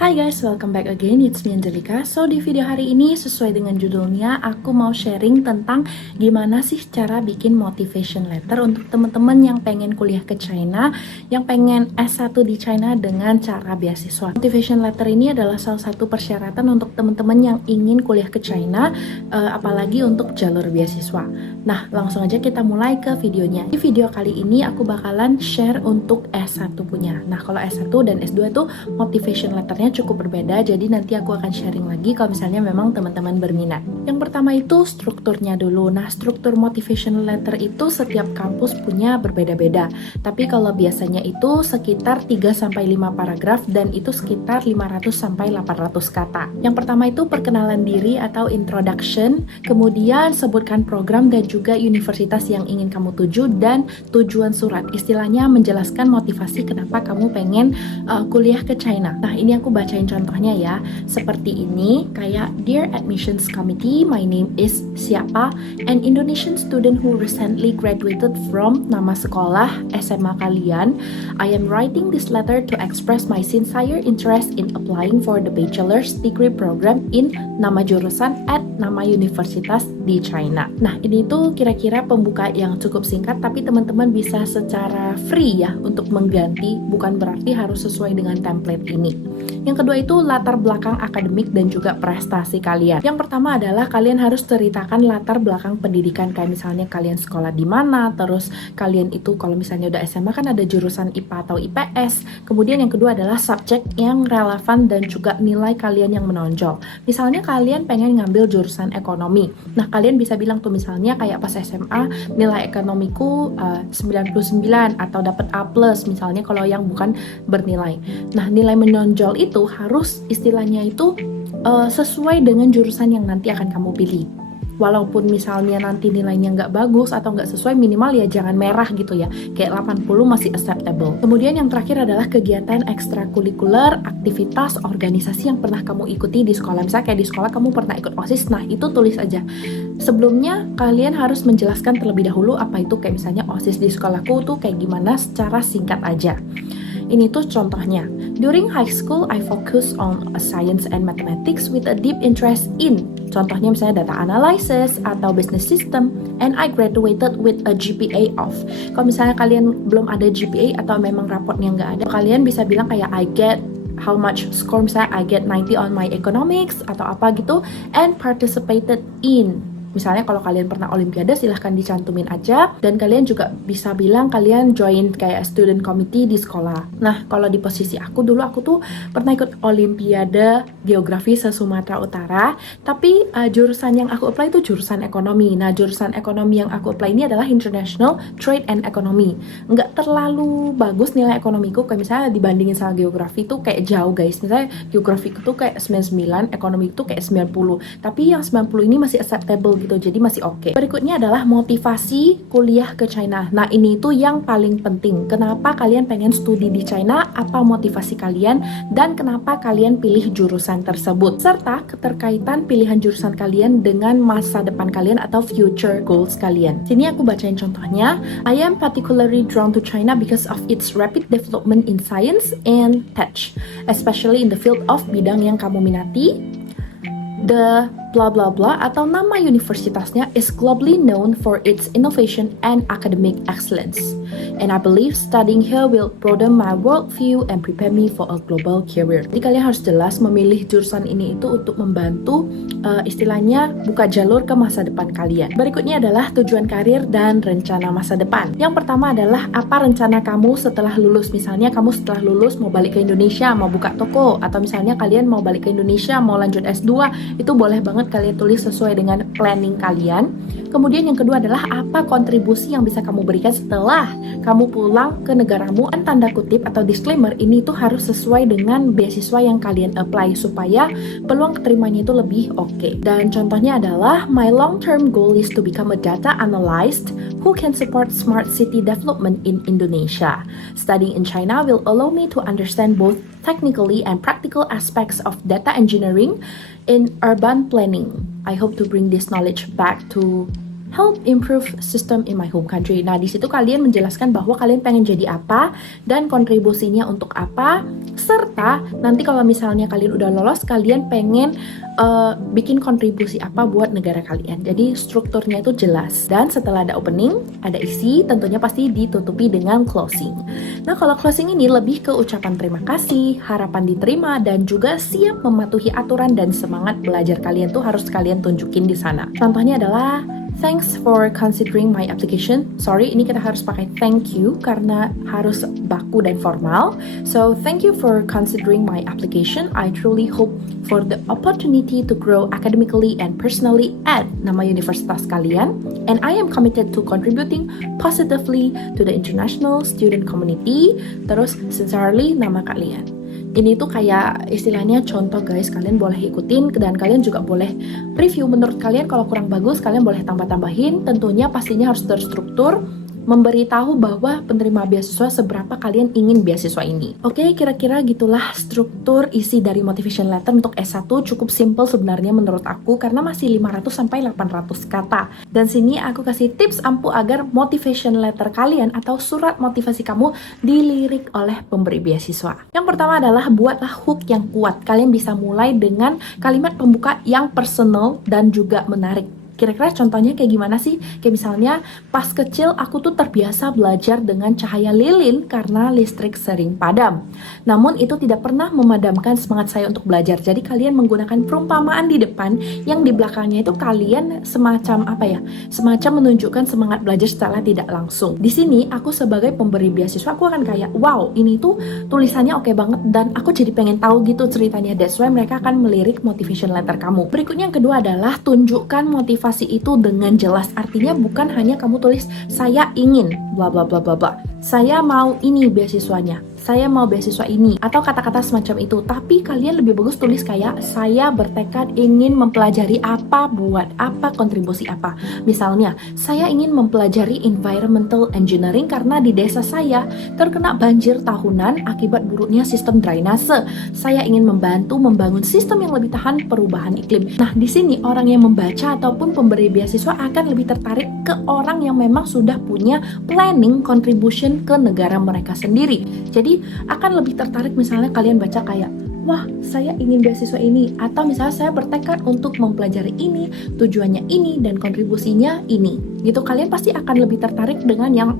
Hai guys, welcome back again, it's me Angelica. So di video hari ini sesuai dengan judulnya, aku mau sharing tentang gimana sih cara bikin motivation letter untuk teman-teman yang pengen kuliah ke China, yang pengen S1 di China dengan cara beasiswa. Motivation letter ini adalah salah satu persyaratan untuk teman-teman yang ingin kuliah ke China, apalagi untuk jalur beasiswa. Nah, langsung aja kita mulai ke videonya. Di video kali ini aku bakalan share untuk S1 punya. Nah, kalau S1 dan S2 tuh motivation letternya cukup berbeda, jadi nanti aku akan sharing lagi kalau misalnya memang teman-teman berminat. Yang pertama itu strukturnya dulu. Nah, struktur motivation letter itu setiap kampus punya berbeda-beda. Tapi kalau biasanya itu sekitar 3-5 paragraf dan itu sekitar 500-800 kata. Yang pertama itu perkenalan diri atau introduction, kemudian sebutkan program dan juga universitas yang ingin kamu tuju dan tujuan surat. Istilahnya menjelaskan motivasi kenapa kamu pengen kuliah ke China. Nah, ini aku bacain contohnya ya. Seperti ini, kayak Dear Admissions Committee, my name is siapa, an Indonesian student who recently graduated from nama sekolah SMA kalian. I am writing this letter to express my sincere interest in applying for the bachelor's degree program in nama jurusan at nama universitas di China. Nah, ini tuh kira-kira pembuka yang cukup singkat, tapi teman-teman bisa secara free ya untuk mengganti, bukan berarti harus sesuai dengan template ini. Yang kedua itu latar belakang akademik dan juga prestasi kalian. Yang pertama adalah kalian harus ceritakan latar belakang pendidikan, kayak misalnya kalian sekolah di mana, terus kalian itu kalau misalnya udah SMA kan ada jurusan IPA atau IPS. Kemudian yang kedua adalah subjek yang relevan dan juga nilai kalian yang menonjol. Misalnya kalian pengen ngambil jurusan ekonomi. Nah, kalian bisa bilang tuh misalnya kayak pas SMA nilai ekonomiku 99 atau dapat A+, misalnya kalau yang bukan bernilai. Nah, nilai menonjol itu harus istilahnya itu sesuai dengan jurusan yang nanti akan kamu pilih. Walaupun misalnya nanti nilainya nggak bagus atau nggak sesuai, minimal ya jangan merah gitu ya, kayak 80 masih acceptable. Kemudian yang terakhir adalah kegiatan ekstrakurikuler, aktivitas, organisasi yang pernah kamu ikuti di sekolah. Misalnya kayak di sekolah kamu pernah ikut OSIS, nah itu tulis aja. Sebelumnya kalian harus menjelaskan terlebih dahulu apa itu, kayak misalnya OSIS di sekolahku tuh kayak gimana secara singkat aja. Ini tuh contohnya. During high school, I focus on science and mathematics with a deep interest in. Contohnya misalnya data analysis atau business system, and I graduated with a GPA of. Kalau misalnya kalian belum ada GPA atau memang raportnya nggak ada, kalian bisa bilang kayak I get how much score, misalnya I get 90 on my economics atau apa gitu, and participated in. Misalnya kalau kalian pernah olimpiade, silahkan dicantumin aja. Dan kalian juga bisa bilang kalian join kayak student committee di sekolah. Nah, kalau di posisi aku dulu, aku tuh pernah ikut olimpiade geografi se-Sumatera Utara. Tapi jurusan yang aku apply itu jurusan ekonomi. Nah, jurusan ekonomi yang aku apply ini adalah International Trade and Economy. Nggak terlalu bagus nilai ekonomiku. Kayak misalnya dibandingin sama geografi tuh kayak jauh guys. Misalnya geografi itu kayak 99, ekonomi itu kayak 90. Tapi yang 90 ini masih acceptable gitu, jadi masih oke. Berikutnya adalah motivasi kuliah ke China. Nah, ini itu yang paling penting. Kenapa kalian pengen studi di China? Apa motivasi kalian? Dan kenapa kalian pilih jurusan tersebut? Serta keterkaitan pilihan jurusan kalian dengan masa depan kalian atau future goals kalian. Sini aku bacain contohnya. I am particularly drawn to China because of its rapid development in science and tech, especially in the field of bidang yang kamu minati. The blah blah blah atau nama universitasnya is globally known for its innovation and academic excellence. And I believe studying here will broaden my worldview and prepare me for a global career. Jadi kalian harus jelas memilih jurusan ini itu untuk membantu istilahnya buka jalur ke masa depan kalian. Berikutnya adalah tujuan karir dan rencana masa depan. Yang pertama adalah apa rencana kamu setelah lulus. Misalnya kamu setelah lulus mau balik ke Indonesia, mau buka toko, atau misalnya kalian mau balik ke Indonesia, mau lanjut S2, itu boleh banget kalian tulis sesuai dengan planning kalian. Kemudian yang kedua adalah apa kontribusi yang bisa kamu berikan setelah kamu pulang ke negaramu. Dan tanda kutip atau disclaimer, ini tuh harus sesuai dengan beasiswa yang kalian apply supaya peluang keterimanya itu lebih oke. Dan contohnya adalah my long-term goal is to become a data analyst who can support smart city development in Indonesia. Studying in China will allow me to understand both technically and practical aspects of data engineering in urban planning. I hope to bring this knowledge back to help improve system in my home country. Nah, di situ kalian menjelaskan bahwa kalian pengen jadi apa dan kontribusinya untuk apa, serta nanti kalau misalnya kalian udah lolos, kalian pengen bikin kontribusi apa buat negara kalian. Jadi strukturnya itu jelas. Dan setelah ada opening, ada isi, tentunya pasti ditutupi dengan closing. Nah, kalau closing ini lebih ke ucapan terima kasih, harapan diterima, dan juga siap mematuhi aturan dan semangat belajar kalian tuh harus kalian tunjukin di sana. Contohnya adalah, thanks for considering my application. Sorry, ini kita harus pakai thank you karena harus baku dan formal. So, thank you for considering my application. I truly hope for the opportunity to grow academically and personally at nama universitas kalian. And I am committed to contributing positively to the international student community. Terus, sincerely, nama kalian. Ini tuh kayak istilahnya contoh guys, kalian boleh ikutin dan kalian juga boleh review menurut kalian. Kalau kurang bagus kalian boleh tambah-tambahin, tentunya pastinya harus terstruktur, memberitahu bahwa penerima beasiswa seberapa kalian ingin beasiswa ini. Oke, kira-kira gitulah struktur isi dari motivation letter untuk S1. Cukup simple sebenarnya menurut aku karena masih 500 sampai 800 kata. Dan sini aku kasih tips ampuh agar motivation letter kalian atau surat motivasi kamu dilirik oleh pemberi beasiswa. Yang pertama adalah buatlah hook yang kuat. Kalian bisa mulai dengan kalimat pembuka yang personal dan juga menarik. Kira-kira contohnya kayak gimana sih? Kayak misalnya, pas kecil aku tuh terbiasa belajar dengan cahaya lilin karena listrik sering padam. Namun itu tidak pernah memadamkan semangat saya untuk belajar. Jadi kalian menggunakan perumpamaan di depan yang di belakangnya itu kalian semacam apa ya? Semacam menunjukkan semangat belajar secara tidak langsung. Di sini aku sebagai pemberi beasiswa aku akan kayak, wow, ini tuh tulisannya oke banget dan aku jadi pengen tahu gitu ceritanya. That's why mereka akan melirik motivation letter kamu. Berikutnya yang kedua adalah tunjukkan motivasi itu dengan jelas. Artinya bukan hanya kamu tulis saya ingin bla bla bla bla bla. Saya mau ini beasiswanya. Saya mau beasiswa ini atau kata-kata semacam itu. Tapi kalian lebih bagus tulis kayak saya bertekad ingin mempelajari apa, buat apa, kontribusi apa. Misalnya, saya ingin mempelajari environmental engineering karena di desa saya terkena banjir tahunan akibat buruknya sistem drainase. Saya ingin membantu membangun sistem yang lebih tahan perubahan iklim. Nah, di sini orang yang membaca ataupun pemberi beasiswa akan lebih tertarik ke orang yang memang sudah punya planning contribution ke negara mereka sendiri. Jadi akan lebih tertarik misalnya kalian baca kayak, wah saya ingin beasiswa ini, atau misalnya saya bertekad untuk mempelajari ini, tujuannya ini, dan kontribusinya ini. Gitu kalian pasti akan lebih tertarik dengan yang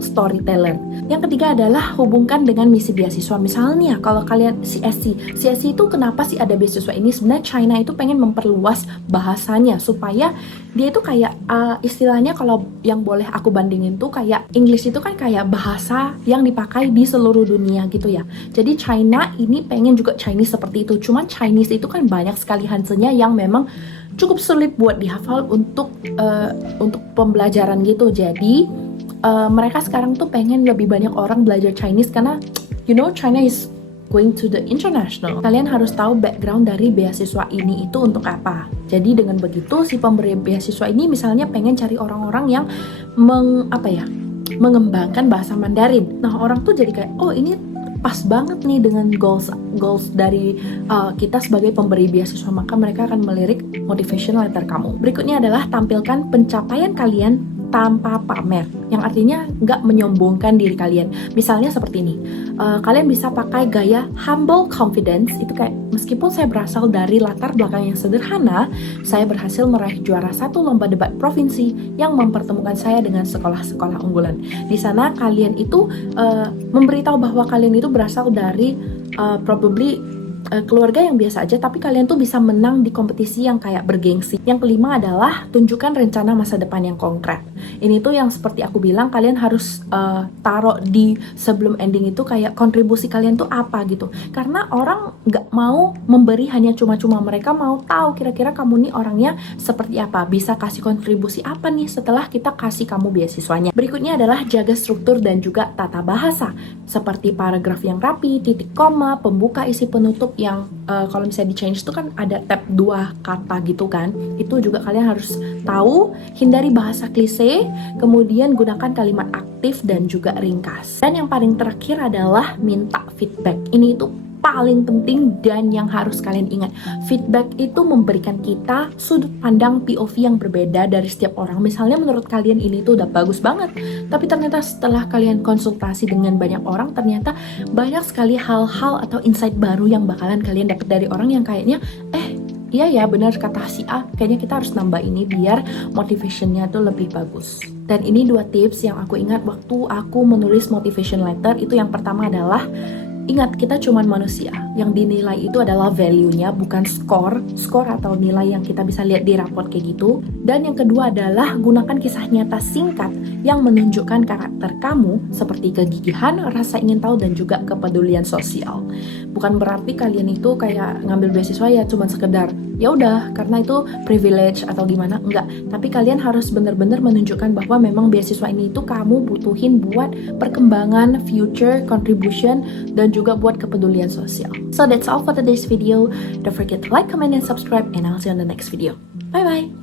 storyteller. Yang ketiga adalah hubungkan dengan misi beasiswa. Misalnya kalau kalian CSC itu kenapa sih ada beasiswa ini? Sebenarnya China itu pengen memperluas bahasanya supaya dia itu kayak istilahnya kalau yang boleh aku bandingin tuh kayak English itu kan kayak bahasa yang dipakai di seluruh dunia gitu ya. Jadi China ini pengen juga Chinese seperti itu. Cuman Chinese itu kan banyak sekali hansanya yang memang cukup sulit buat dihafal untuk pembelajaran gitu. Jadi mereka sekarang tuh pengen lebih banyak orang belajar Chinese karena you know China is going to the international. Kalian harus tahu background dari beasiswa ini itu untuk apa. Jadi dengan begitu si pemberi beasiswa ini misalnya pengen cari orang-orang yang mengembangkan bahasa Mandarin. Nah, orang tuh jadi kayak, oh ini pas banget nih dengan goals dari kita sebagai pemberi beasiswa, maka mereka akan melirik motivation letter kamu. Berikutnya adalah tampilkan pencapaian kalian tanpa pamer, yang artinya nggak menyombongkan diri kalian. Misalnya seperti ini, kalian bisa pakai gaya humble confidence. Itu kayak, meskipun saya berasal dari latar belakang yang sederhana, saya berhasil meraih juara 1 lomba debat provinsi yang mempertemukan saya dengan sekolah-sekolah unggulan. Di sana kalian itu memberitahu bahwa kalian itu berasal dari probably keluarga yang biasa aja, tapi kalian tuh bisa menang di kompetisi yang kayak bergengsi. Yang kelima adalah tunjukkan rencana masa depan yang konkret. Ini tuh yang seperti aku bilang, kalian harus taruh di sebelum ending itu kayak kontribusi kalian tuh apa gitu. Karena orang nggak mau memberi hanya cuma-cuma, mereka mau tahu kira-kira kamu nih orangnya seperti apa, bisa kasih kontribusi apa nih setelah kita kasih kamu beasiswanya. Berikutnya adalah jaga struktur dan juga tata bahasa, seperti paragraf yang rapi, titik koma, pembuka, isi penutup yang kalau misalnya di change itu kan ada tab 2 kata gitu kan. Itu juga kalian harus tahu. Hindari bahasa klise, kemudian gunakan kalimat aktif dan juga ringkas. Dan yang paling terakhir adalah minta feedback. Ini itu paling penting dan yang harus kalian ingat, feedback itu memberikan kita sudut pandang POV yang berbeda dari setiap orang. Misalnya menurut kalian ini tuh udah bagus banget, tapi ternyata setelah kalian konsultasi dengan banyak orang, ternyata banyak sekali hal-hal atau insight baru yang bakalan kalian dapat dari orang yang kayaknya iya ya benar kata si A, kayaknya kita harus nambah ini biar motivationnya tuh lebih bagus. Dan ini 2 tips yang aku ingat waktu aku menulis motivation letter. Itu yang pertama adalah, ingat kita cuman manusia, yang dinilai itu adalah value-nya, bukan skor atau nilai yang kita bisa lihat di raport kayak gitu. Dan yang kedua adalah gunakan kisah nyata singkat yang menunjukkan karakter kamu seperti kegigihan, rasa ingin tahu, dan juga kepedulian sosial. Bukan berarti kalian itu kayak ngambil beasiswa ya cuman sekedar ya udah karena itu privilege atau gimana, enggak. Tapi kalian harus benar-benar menunjukkan bahwa memang beasiswa ini itu kamu butuhin buat perkembangan, future contribution, dan juga buat kepedulian sosial. So that's all for today's video. Don't forget to like, comment, and subscribe, and I'll see you on the next video. Bye bye.